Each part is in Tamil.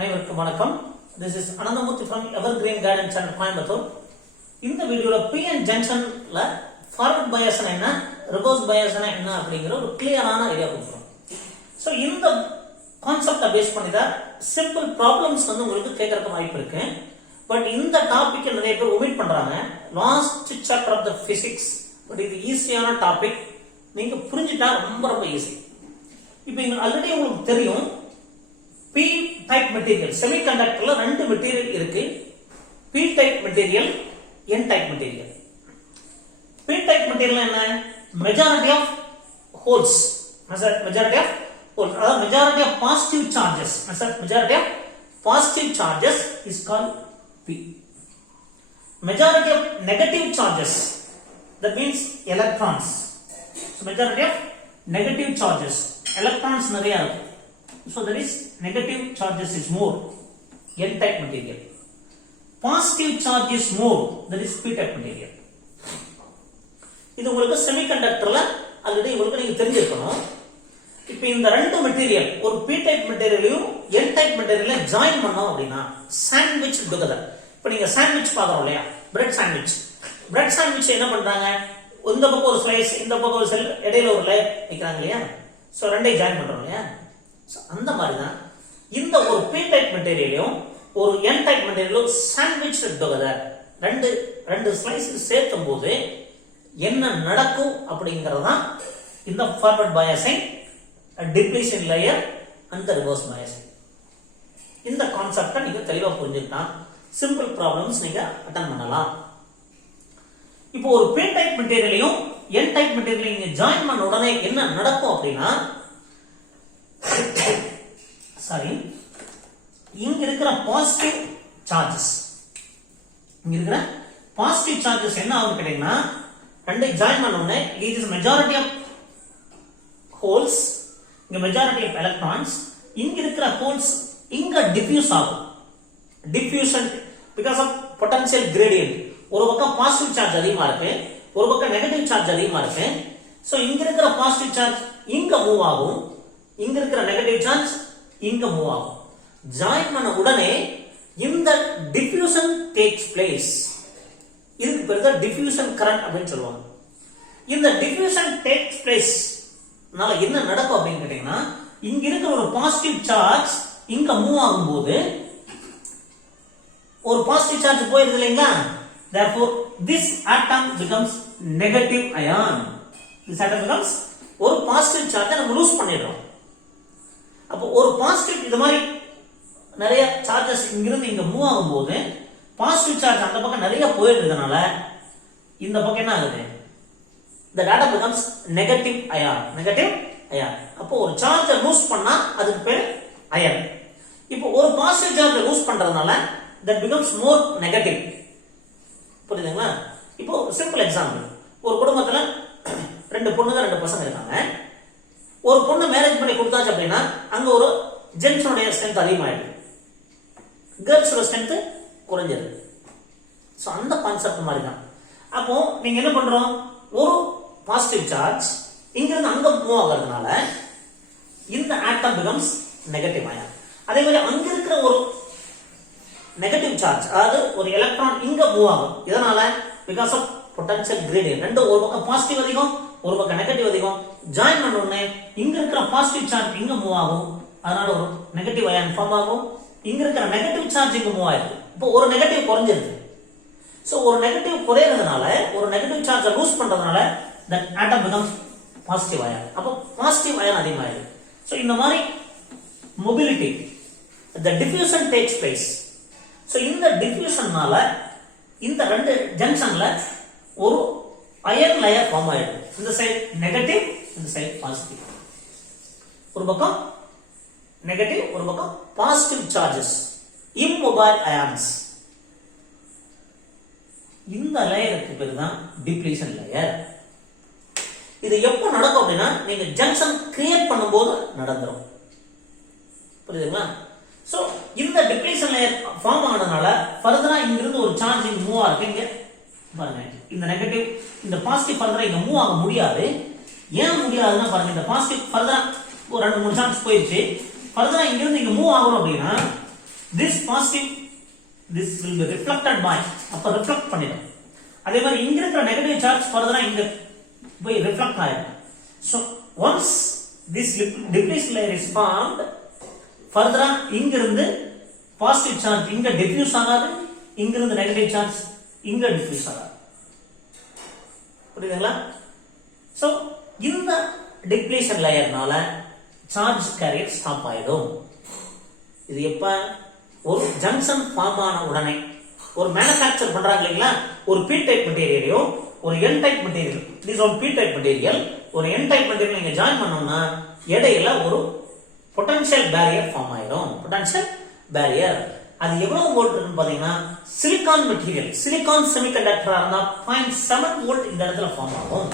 அனைவருக்கும் வணக்கம். This is Anandamurthy from Evergreen Guidance Channel Coimbatore. இந்த வீடியோல PN ஜங்ஷன்ல ஃபார்வர்ட் பயாஸ் என்ன, ரிவர்ஸ் பயாஸ் என்ன அப்படிங்கிற ஒரு கிளியரான ஐடியா கொடுக்குறோம். ஸோ இந்த கான்செப்டை பேஸ் பண்ணி தான் சிம்பிள் ப்ராப்ளம்ஸ் வந்து உங்களுக்கு கேட்கறதுக்கு வாய்ப்பு இருக்கு. பட் இந்த டாபிக் நிறைய பேர் ஒமிட் பண்றாங்க. Last chapter of the physics. But இது ஈஸியான டாபிக், நீங்க புரிஞ்சுட்டா ரொம்ப ரொம்ப ஈஸி. இப்போ ஆல்ரெடி உங்களுக்கு தெரியும் P டைப் மெட்டீரியல், செமிகண்டக்டர்ல ரெண்டு மெட்டீரியல் இருக்கு. P type material, N type material. P type material என்ன? Majority of holes, majority of holes, அதாவது majority of positive charges, majority of positive charges is called P. Majority of negative charges, that means electrons. So majority of negative charges, electrons நிறைய இருக்கு. So there is negative charges is more, N type material. Positive charge is more, that is P type material. இது உங்களுக்கு செமிகண்டக்டர்ல ஆல்ரெடி உங்களுக்கு நீங்க தெரிஞ்சிருக்கணும். இப்போ இந்த ரெண்டு மெட்டீரியல், ஒரு P type மெட்டீரியலையும் N type மெட்டீரியலையும் ஜாயின் பண்ணோம் அப்படின்னா சாண்ட்விச் டுகெதர். இப்போ நீங்க சாண்ட்விச் பார்க்கறோம் இல்லையா, பிரெட் சாண்ட்விச். பிரெட் சாண்ட்விச் என்ன பண்றாங்க, இந்த பக்கம் ஒரு ஸ்லைஸ், இந்த பக்கம் ஒரு செல், இடையில ஒரு லேயர் வைக்கிறாங்க இல்லையா. சோ ரெண்டையும் ஜாயின் பண்றோம் இல்லையா. அந்த மாதிரி தான் இந்த ஒரு P டைப் மெட்டீரியலையும் ஒரு N டைப் மெட்டீரியலும் சாண்ட்விச் டுகெதர், ரெண்டு ஸ்லைஸ் சேர்த்தும் போது என்ன நடக்கும் அப்படிங்கறதுதான் இந்த forward biasing, depletion layer and reverse biasing. இந்த கான்செப்டை நீங்க தெளிவா புரிஞ்சுக்கிட்டா சிம்பிள் ப்ராப்ளம்ஸ் நீங்க அட்டெண்ட் பண்ணலாம். இப்போ ஒரு P டைப் மெட்டீரியலையும் N டைப் மெட்டீரியலையும் நீங்க ஜாயின் பண்ண உடனே என்ன நடக்கும் அப்படின்னா, சாரி, இங்க இருக்கிற பாசிட்டிவ் சார்ஜஸ், இங்க இருக்கிற பாசிட்டிவ் சார்ஜஸ் என்ன ஆகும் கேட்டீங்கன்னா, ரெண்டை ஜாயின் பண்ண உடனே it is majority of holes, இங்க மெஜாரிட்டி ஆஃப் எலக்ட்ரான்ஸ், இங்க இருக்கிற ஹோல்ஸ் இங்க டிஃப்யூஸ் ஆகும். Diffusion because of potential gradient. ஒரு பக்கம் பாசிட்டிவ் சார்ஜ் அதிகமா இருக்கு, ஒரு பக்கம் நெகட்டிவ் சார்ஜ் அதிகமா இருக்கு. சோ இங்க இருக்கிற பாசிட்டிவ் சார்ஜ் இங்க மூவ் ஆகும், இங்க இருக்கிற நெகட்டிவ் சார்ஜ் இங்க மூவ் ஆகும். ஜாயின் பண்ண உடனே இந்த டிஃப்யூஷன் டேக்ஸ் பிளேஸ். இதுக்கு பேரு தான் டிஃப்யூஷன் கரண்ட் அப்படின்னு சொல்லுவாங்க. இந்த டிஃப்யூஷன் டேக்ஸ் பிளேஸ் நால என்ன நடக்கும் அப்படின்னு கேட்டீங்கன்னா, இங்க இருக்கிற ஒரு பாசிட்டிவ் சார்ஜ் இங்க மூவ் ஆகும்போது ஒரு பாசிட்டிவ் சார்ஜ் போயிருது இல்லைங்களா. Therefore, this atom becomes negative ion. This atom becomes ஒரு பாசிட்டிவ் சார்ஜை நம்ம லூஸ் பண்ணிடுறோம். அப்போ ஒரு பாசிட்டிவ், இது மாதிரி நிறைய சார்ஜஸ் இங்கிருந்து இங்க மூவ் ஆகும்போது பாசிட்டிவ் சார்ஜ் அந்த பக்கம் நிறைய போயிடுறதுனால இந்த பக்கம் என்ன ஆகுது, the atom becomes negative ion. negative ion. அப்போ ஒரு சார்ஜை லூஸ் பண்ணா அதுக்கு பேரு அயன். இப்போ ஒரு பாசிட்டிவ் சார்ஜை லூஸ் பண்றதுனால that becomes more negative. புரியுதுங்களா? இப்போ சிம்பிள் எக்ஸாம்பிள், ஒரு குடும்பத்துல ரெண்டு பொண்ணுங்க ரெண்டு பசங்க இருக்காங்க. ஒரு பொண்ணு மேரேஜ் பண்ணி கொடுத்தாச்சு அப்படின்னா அங்க ஒரு ஜென்ஸோட ஸ்ட்ரென்த் அதிகமாயிடுது, கேர்ள்ஸோட ஸ்ட்ரென்த் குறைஞ்சிருது. ஸோ அந்த கான்செப்ட் மாதிரி தான். அப்போ நீங்க என்ன பண்றோம், ஒரு பாசிட்டிவ் சார்ஜ் இங்கிருந்து அங்க மூவ் ஆகிறதுனால இந்த ஆட்டம் பிகம்ஸ் நெகட்டிவ் அயான். அதே மாதிரி அங்க இருக்கிற ஒரு நெகட்டிவ் சார்ஜ், அதாவது ஒரு எலக்ட்ரான் இங்க மூவ் ஆகும். இதனால பிகாஸ் ஆஃப் பொட்டன்ஷியல் கிரேடியன்ட், ரெண்டு ஒரு பக்கம் பாசிட்டிவ் அதிகம், ஒரு பக்கம் நெகட்டிவ் அதிகம். ஜாயின் பண்ண உடனே இங்க இருக்கிற பாசிட்டிவ் சார்ஜ் இங்க மூவ் ஆகும், அதனால ஒரு நெகட்டிவ் அயான் ஃபார்ம் ஆகும். இங்க இருக்கிற நெகட்டிவ் சார்ஜ் இங்க மூவ் ஆயிருக்கு. இப்போ ஒரு நெகட்டிவ் குறைஞ்சிருக்கு. சோ ஒரு நெகட்டிவ் குறையறதுனால, ஒரு நெகட்டிவ் சார்ஜை லூஸ் பண்றதுனால that atom becomes positive ion. அப்போ பாசிட்டிவ் அயான் அதிகமாயிருக்கு. சோ இந்த மாதிரி mobility, the diffusion takes place. So இந்த டிஃப்யூஷன்னால இந்த ரெண்டு ஜங்ஷன்ல ஒரு அயன் லேயர் ஃபார்ம் ஆயிடுது. இந்த சைடு நெகட்டிவ், இந்த சைடு பாசிட்டிவ். ஒரு பக்கம் நெகட்டிவ், ஒரு பக்கம் பாசிட்டிவ் சார்ஜஸ், இம்மொபைல் அயான்ஸ். இந்த லேயருக்கு பேரு தான் டிப்ளீஷன் லேயர். இது எப்போ நடக்கும் அப்படின்னா, நீங்க ஜங்ஷன் கிரியேட் பண்ணும்போது நடந்துரும். புரியுதுங்களா? சோ இந்த டிப்ளீஷன் லேயர் ஃபார்ம் ஆனதுனால ஃபர்தரா இங்க இருந்து ஒரு சார்ஜ் இங்க மூவ் ஆகுது. இங்க பாருங்க, இந்த நெகட்டிவ் இந்த பாசிட்டிவ் ஃபர்தரா இங்க மூவ் ஆக முடியாது. ஏன் முடியாதுன்னா பாருங்க, இந்த பாசிட்டிவ் ஃபர்தரா ஒரு ரெண்டு மூணு சார்ஜ் போயிடுச்சு, ஃபர்தரா இங்க இருந்து இங்க மூவ் ஆகணும் அப்படின்னா this positive this will be reflected by அப்ப reflect பண்ணிடும். அதே மாதிரி இங்க இருக்கிற நெகட்டிவ் சார்ஜ் ஃபர்தரா இங்க போய் ரிஃப்ளெக்ட் ஆயிடும். So once this depletion layer is formed, ஃபர்தரா இங்க இருந்து பாசிட்டிவ் சார்ஜ் இங்க டிஃப்யூஸ் ஆகாது, இங்க இருந்து நெகட்டிவ் சார்ஜ் இங்க டிஃப்யூஸ் ஆகாது. புரியுதுங்களா? So இந்த டிப்ளீஷன் லேயர்னால சார்ஜ் கேரியர் ஸ்டாப் ஆயிடும். இது எப்ப ஒரு ஜங்ஷன் ஃபார்ம் ஆன உடனே ஒரு மேனுஃபேக்சர் பண்றாங்க இல்லைங்களா, ஒரு பி டைப் மெட்டீரியலையோ ஒரு என் type material, this all B type material, ஒரு என் டைப் மெட்டீரியல் நீங்க ஜாயின் பண்ணோம்னா இடையில ஒரு பொட்டன்ஷியல் பேரியர் ஃபார்ம் ஆயிடும். பொட்டன்ஷியல் பேரியர் அது எவ்வளவு வோல்ட் இருக்குன்னு பாத்தீங்கன்னா, சிலிகான் மெட்டீரியல், சிலிகான் செமிகண்டக்டரா இருந்தா 0.7 வோல்ட் இந்த இடத்துல ஃபார்ம் ஆகும்.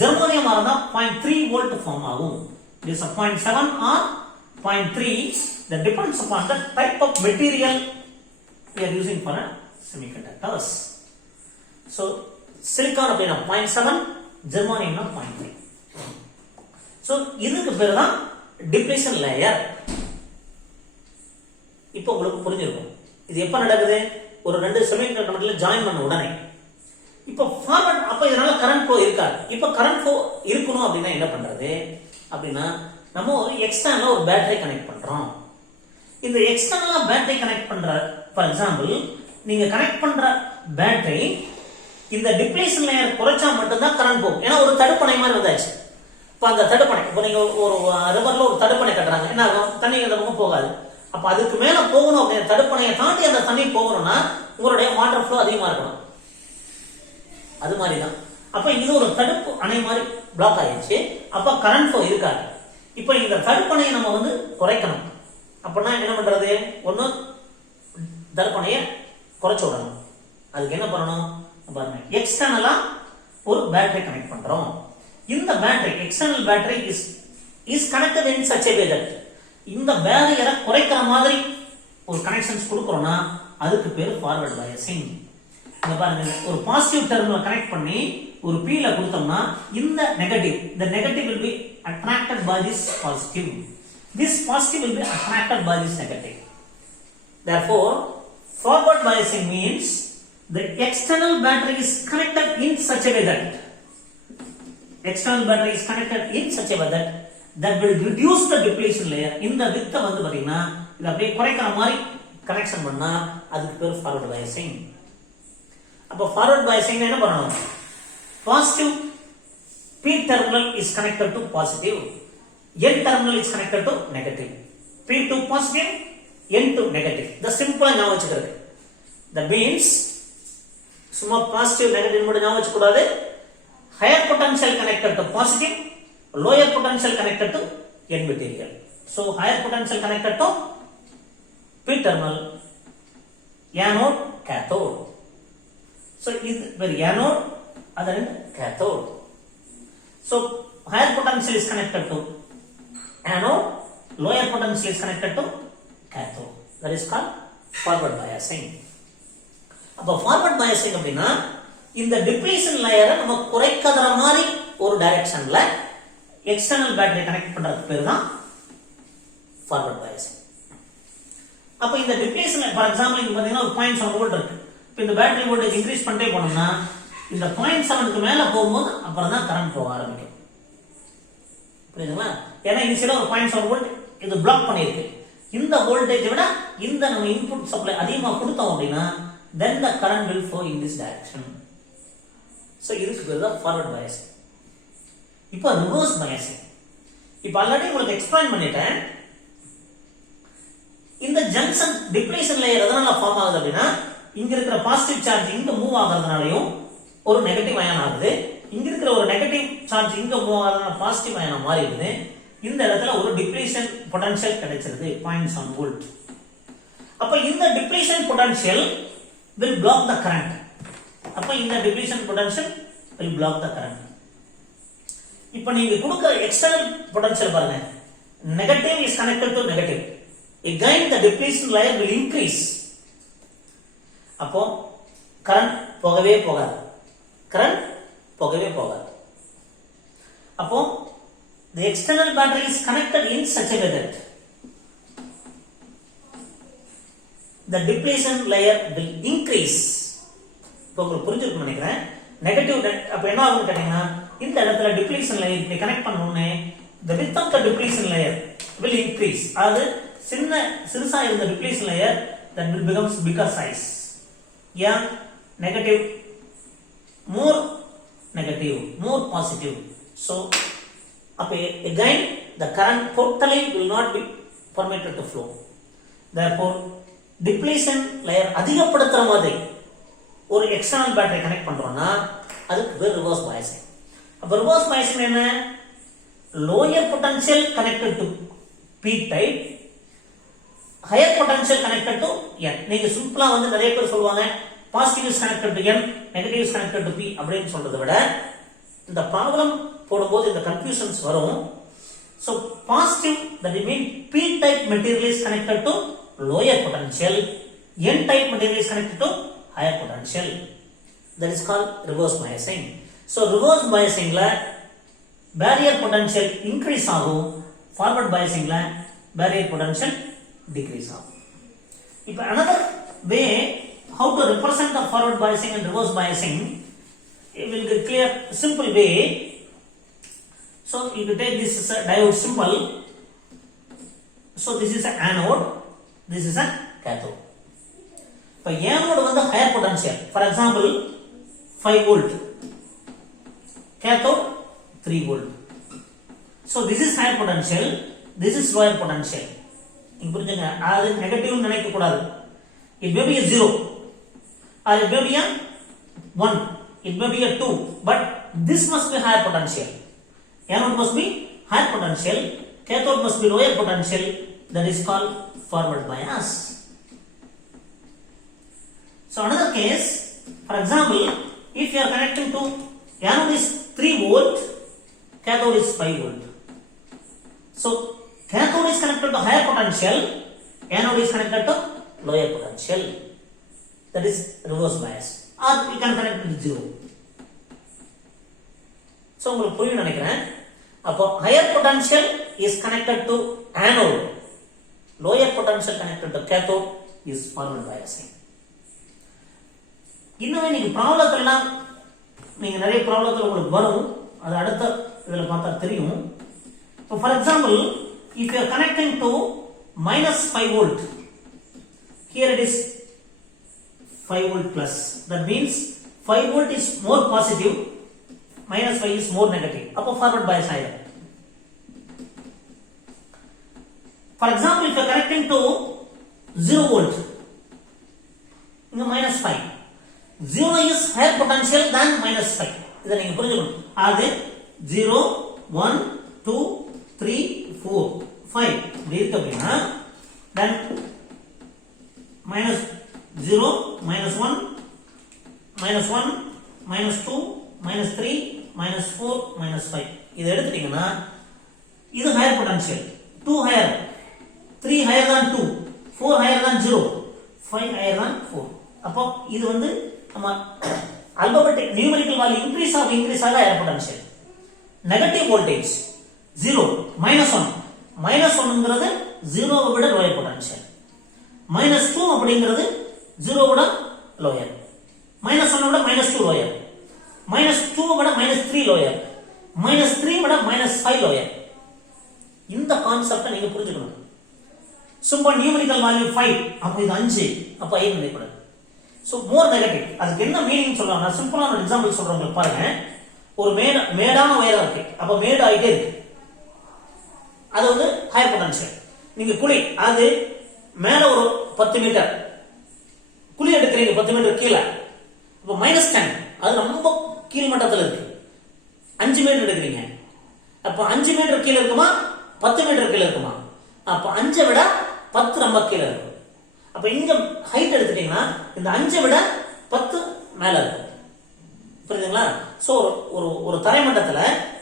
ஜெர்மானியம் இருந்தா 0.3 வோல்ட் ஃபார்ம் ஆகும். It is a 0.7 or 0.3 that depends upon the type of material we are using for a semiconductors. So silicon அப்படினா 0.7, ஜெர்மானியம்னா 0.3. So இதுக்கு பேரு தான் டிப்ளீஷன் லேயர். இப்போ உங்களுக்கு புரிஞ்சிருக்கும் இது எப்ப நடக்குது, ஒரு ரெண்டு செமிகண்டக்டர் மெட்டீரியல் ஜாயின் பண்ண உடனே. இப்போ ஃபார்வர்ட், அப்ப இதனால கரண்ட் ஃப்ளோ இருக்காது. இப்போ கரண்ட் ஃப்ளோ இருக்கணும் அப்படின்னா என்ன பண்றது அப்படின்னா, நம்ம ஒரு எக்ஸ்டர்னலா ஒரு பேட்டரி கனெக்ட் பண்றோம். இந்த எக்ஸ்டர்னலா பேட்டரி கனெக்ட் பண்ற, ஃபார் எக்ஸாம்பிள் நீங்க கனெக்ட் பண்ற பேட்டரி இந்த டிப்ளீஷன் லேயர் குறைச்சா மட்டும்தான் கரண்ட் போகும். ஏன்னா ஒரு தடுப்பணை மாதிரி வந்தாச்சு. இப்போ அந்த தடுப்பணை, இப்போ நீங்க ஒரு ரிவர்ல ஒரு தடுப்பணை கட்டுறாங்க, என்ன ஆகும், தண்ணி அந்த பக்கம் போகாது. அப்ப அதுக்கு மேல போகணும் அப்படின்னா, தடுப்பணையை தாண்டி அந்த தண்ணி போகணும்னா உங்களுடைய வாட்டர் ஃப்ளோ அதிகமா இருக்கணும். அது மாதிரிதான். அப்ப இது ஒரு தடுப்பு அணை மாதிரி பிளாக் ஆயிடுச்சு. அப்ப கரண்ட் ஃப்ளோ இருக்காது. இப்ப இந்த தடுப்பணையை நம்ம வந்து குறைக்கணும். அப்படின்னா என்ன பண்றது, ஒண்ணு தடுப்பணையை குறைச்சு விடணும். அதுக்கு என்ன பண்ணணும் பாருங்க, எக்ஸ்டர்னலா ஒரு பேட்டரி கனெக்ட் பண்றோம். இந்த battery, external battery is connected in such a way that, இந்த பேரியரை குறைக்கிற மாதிரி ஒரு கனெக்ஷன்ஸ் கொடுக்கறோம்னா அதுக்கு பேர் ஃபார்வர்ட் பயாசிங். இங்க பாருங்க, ஒரு பாசிட்டிவ் டெர்மினல் கனெக்ட் பண்ணி ஒரு P ல கொடுத்தோம்னா இந்த negative, the negative will be attracted by this positive, this positive will be attracted by this negative. Therefore forward biasing means the external battery is connected in such a way that, external battery is connected in such a way that will reduce the depletion layer. இந்த வித்தை வந்து பாத்தீங்கன்னா இது அப்படியே குறைக்கிற மாதிரி கனெக்ஷன் பண்ணா அதுக்கு பேர் ஃபார்வர்ட் பயாசிங். அப்ப ஃபார்வர்ட் பயாசிங் என்ன பண்ணணும், positive P terminal is connected to positive, N terminal is connected to negative, P to positive, N to negative. The simple ஞாபகம் வச்சுக்கிறது. That means சும்மா பாசிட்டிவ் நெகட்டிவ் மட்டும் ஞாபகம் வச்சுக்க கூடாது. higher potential connected to positive, lower potential connected to N material. So higher potential connected to P terminal, anode, cathode. So is very anode, other end cathode. So higher potential is connected to anode, lower potential is connected to cathode. That is called forward biasing. அப்ப forward biasing அப்படின்னா இந்த டிப்ளீஷன் லேயரை நம்ம குறைக்கிற மாதிரி ஒரு டைரக்ஷன்ல எக்ஸ்டர்னல் பேட்டரி கனெக்ட் பண்றதுக்கு பேர் தான் ஃபார்வர்ட் பயாசிங். அப்ப இந்த டிப்ளீஷன், ஃபார் எக்ஸாம்பிள் இங்க பாத்தீங்கன்னா ஒரு 0.7 வோல்ட் இருக்கு. இப்போ இந்த பேட்டரி வோல்டேஜ் இன்க்ரீஸ் பண்ணிட்டே போனோம்னா இந்த 0.7க்கு மேல போகும்போது அப்புறம் தான் கரண்ட் போக ஆரம்பிக்கும். புரியுதுங்களா? ஏன்னா இனிஷியலா ஒரு 0.7 வோல்ட் இது பிளாக் பண்ணிருக்கு. இந்த வோல்டேஜை விட இந்த நம்ம இன்புட் சப்ளை அதிகமா கொடுத்தோம் அப்படின்னா then the current will flow in this direction. So இதுக்கு பேர் தான் ஃபார்வர்ட் பயாசிங். இப்போ ரிவர்ஸ் பயாசிங். இப்போ ஆல்ரெடி உங்களுக்கு எக்ஸ்பிளைன் பண்ணிட்டேன். இந்த ஜங்ஷன் டிப்ளீஷன் லேயர் எதனால ஃபார்ம் ஆகுது அப்படின்னா, இங்க இருக்கிற பாசிட்டிவ் சார்ஜ் இங்க மூவ் ஆகிறதுனாலயும் ஒரு நெகட்டிவ் அயன் ஆகுது. இங்க இருக்கிற ஒரு நெகட்டிவ் சார்ஜ் இங்க மூவ் ஆகிறதுனால பாசிட்டிவ் அயனா மாறிடுது. இந்த இடத்துல ஒரு டிப்ளீஷன் பொட்டன்ஷியல் கிடைச்சிருது 0.7 வோல்ட். அப்ப இந்த depletion potential will block the current. அப்ப இந்த depletion potential will block the current. இப்ப நீங்க கொடுக்கிற external potential பாருங்க, negative is connected to negative, again the depletion layer will increase. அப்போ current போகவே போகாது, current போகவே போகாது. அப்போ the external battery is connected in such a way that the depletion layer will increase. இப்போ உங்களுக்கு புரிஞ்சிருக்கும்னு நினைக்கிறேன். நெகட்டிவ் அப்ப என்ன ஆகும்னு கேட்டீங்கன்னா இந்த இடத்துல depletion layer இப்படி connect பண்ணனும்னே the width of the depletion layer will increase. அது சிறுசா இருந்த depletion layer that will becomes bigger size. Yeah, negative, more negative, more positive. So again the current totally will not be permitted to flow. Therefore depletion layer அதிகப்படுத்துற மாதிரி ஒரு எக்ஸ்டர்னல் பேட்டரி கனெக்ட் பண்றோம்னா அதுக்கு பேர் ரிவர்ஸ் பயாசிங். அப்ப ரிவர்ஸ் பயாசிங் என்ன? Lower potential connected to P type, higher potential connected to N. நீங்க சிம்பிளா வந்து நிறைய பேர் சொல்லுவாங்க positive is connected to N, negative is connected to P அப்படின்னு சொல்றதை விட இந்த ப்ராப்ளம் போடும்போது இந்த கன்ஃபியூஷன்ஸ் வரும். So positive, that means P type material is connected to lower potential, N type material is connected to higher potential. That is called reverse biasing. So reverse biasing la barrier potential increase ஆகும், forward biasing la barrier potential decrease ஆகும். இப்போ another way how to represent the forward biasing and reverse biasing, it will get clear simple way. So if you take this is a diode symbol, so this is an anode, this is a cathode. இப்போ anode வந்து higher potential, for example 5 volt, cathode 3 volt. So this is higher potential, this is lower potential. இங்க புரிஞ்சுங்க, அது நெகட்டிவ் நினைக்க கூடாது. It may be a 0 or it may be a 1, it may be a 2, but this must be higher potential. Anode must be higher potential, cathode must be lower potential. That is called forward bias. So another case, for example, if you are connecting to anode is 3 volt, cathode is 5 volt. So cathode is connected to higher potential, anode is connected to lower potential. That is reverse bias. Or we can connect to 0. So உங்களுக்கு புரியும் நினைக்கிறேன். அப்போ higher potential is connected to anode, lower potential connected to cathode is forward biasing. இன்னும் நீங்க ப்ராப்ளம்லாம் நீங்க நிறைய ப்ராப்ளத்துல உங்களுக்கு வரும், அது அடுத்த இதுல பார்த்தா தெரியும். So for example, if you are connecting to minus 5 volt, here it is 5 volt plus, that means 5 volt is more positive, minus 5 is more negative. அப்போ forward bias ஆயிடும். For example, if you are connecting to 0 volt, இங்க minus 5, 0 is higher potential than minus 5. இதை நீங்க புரிஞ்சுக்கணும். அது 0, 1, 2, 3, 4, 5 இப்படி இருக்கு அப்படின்னா then minus 0, minus 1, minus 1, minus 2, minus 3, minus 4, minus 5 இதை எடுத்துட்டீங்கன்னா இது higher potential, 2 higher, 3 higher than 2, 4 higher than 0, 5 higher than 4. அப்போ இது வந்து நம்ம alphabetic numerical value increase ஆக higher potential. Negative voltage 0, minus 1, minus 1ங்கிறது 0 விட lower potential, minus 2 அப்படிங்கிறது 0 விட lower, minus 1 விட minus 2 lower, minus 2 விட minus 3 lower, minus 3 விட minus 5 lower. இந்த கான்செப்டை நீங்க புரிஞ்சுக்கணும். சிம்பிள் நியூமெரிக்கல் வேல்யூ 5, அப்ப இது 5, அப்ப 5 நினைக்கூடாது. சோ மோர் நெகட்டிவ், அதுக்கு என்ன மீனிங் சொல்றாங்க? நான் சிம்பிளான ஒரு எக்ஸாம்பிள் சொல்றேன் உங்களுக்கு பாருங்க. ஒரு மேடான வயரா இருக்கு, அப்ப மேடு ஆயிட்டே இருக்கு, அது வந்து ஹையர் பொட்டன்ஷியல். நீங்க குழி, அது மேல ஒரு 10 மீட்டர் குழி எடுக்கிறீங்க, 10 மீட்டர் கீழே, இப்ப minus 10, அது ரொம்ப கீழ் மட்டத்தில் இருக்கு. 5 மீட்டர் எடுக்கிறீங்க, அப்ப 5 மீட்டர் கீழே இருக்குமா 10 மீட்டர் கீழே இருக்குமா? அப்ப 5 விட 10 ரொம்ப கீழே இருக்கும். அப்ப இங்க ஹைட் எடுத்துட்டீங்கன்னா இந்த 5 விட 10 மேல இருக்கும். புரியுதுங்களா? சோ ஒரு தரைமட்டத்துல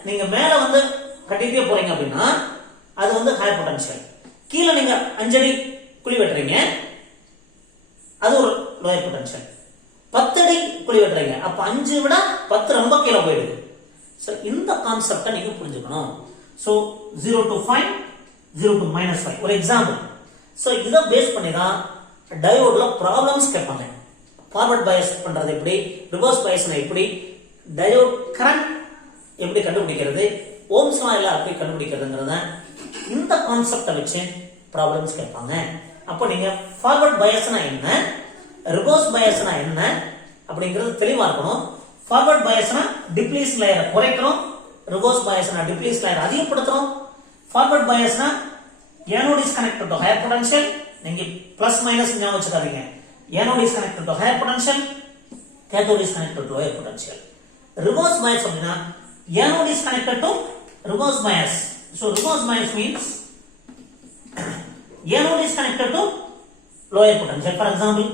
நீங்க மேல வந்து கட்டிட்டே போறீங்க அப்படின்னா அது வந்து ஹை பொட்டன்ஷியல். கீழே நீங்க 5 அடி குழி வெட்டுறீங்க, அது ஒரு லோயர் பொட்டன்ஷியல். 10 அடி குழி வெட்டுறீங்க, அப்ப 5 விட 10 ரொம்ப கீழே போயிடுது. சோ இந்த கான்செப்டை நீங்க புரிஞ்சுக்கணும். சோ 0 to 5, 0 to -5 ஒரு எக்ஸாம்பிள். சோ இத பேஸ் பண்ணி தான் டயோட்ல ப்ராப்ளம்ஸ் கேட்பாங்க. ஃபார்வர்ட் பயாஸ் பண்றது எப்படி, ரிவர்ஸ் பயாஸ்னா எப்படி, டயோட் கரண்ட் எப்படி கண்டுபிடிக்கிறது, ஓம்ஸ் லா எல்லாம் எப்படி கண்டுபிடிக்கிறதுங்கிறத இந்த கான்செப்டை வச்சு ப்ராப்ளம்ஸ் கேட்பாங்க. அப்போ நீங்க ஃபார்வர்ட் பயாஸ்னா என்ன, ரிவர்ஸ் பயாஸ்னா என்ன அப்படிங்கிறது தெளிவா இருக்கணும். ஃபார்வர்ட் பயாஸ்னா டிப்ளீஸ் லேயரை குறைக்கிறோம், ரிவர்ஸ் பயாஸ்னா டிப்ளீஸ் லேயர் அதிகப்படுத்துறோம். ஃபார்வர்ட் பயாஸ்னா anode is connected to higher potential, நீங்க பிளஸ் மைனஸ் ஞாபகம் வச்சுக்காதீங்க. anode is connected to higher potential, cathode is connected to higher potential. Reverse bias அப்படினா anode is connected to reverse bias. So reverse bias means anode is connected to lower potential. For example,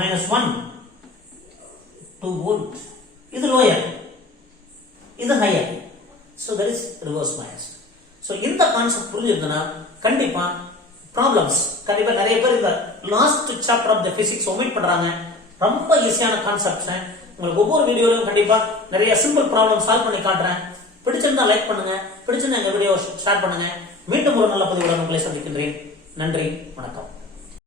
-1 2 volt. இது lower, இது higher. So that is reverse bias. So இந்த கான்செப்ட் புரிஞ்சிருந்தனா கண்டிப்பா ப்ராப்ளம்ஸ் கண்டிப்பா நிறைய பேர் இந்த last chapter of the physics omit பண்றாங்க. ரொம்ப ஈஸியான கான்செப்ட்ஸ் உங்களுக்கு ஒவ்வொரு வீடியோலயும் கண்டிப்பா நிறைய சிம்பிள் ப்ராப்ளம் சால்வ் பண்ணி காட்டுறேன். பிடிச்சிருந்தா லைக் பண்ணுங்க, பிடிச்சிருந்தா எங்க வீடியோ ஷேர் பண்ணுங்க. மீண்டும் ஒரு நல்ல பதிவுடன் உங்களை சந்திக்கின்றேன். நன்றி, வணக்கம்.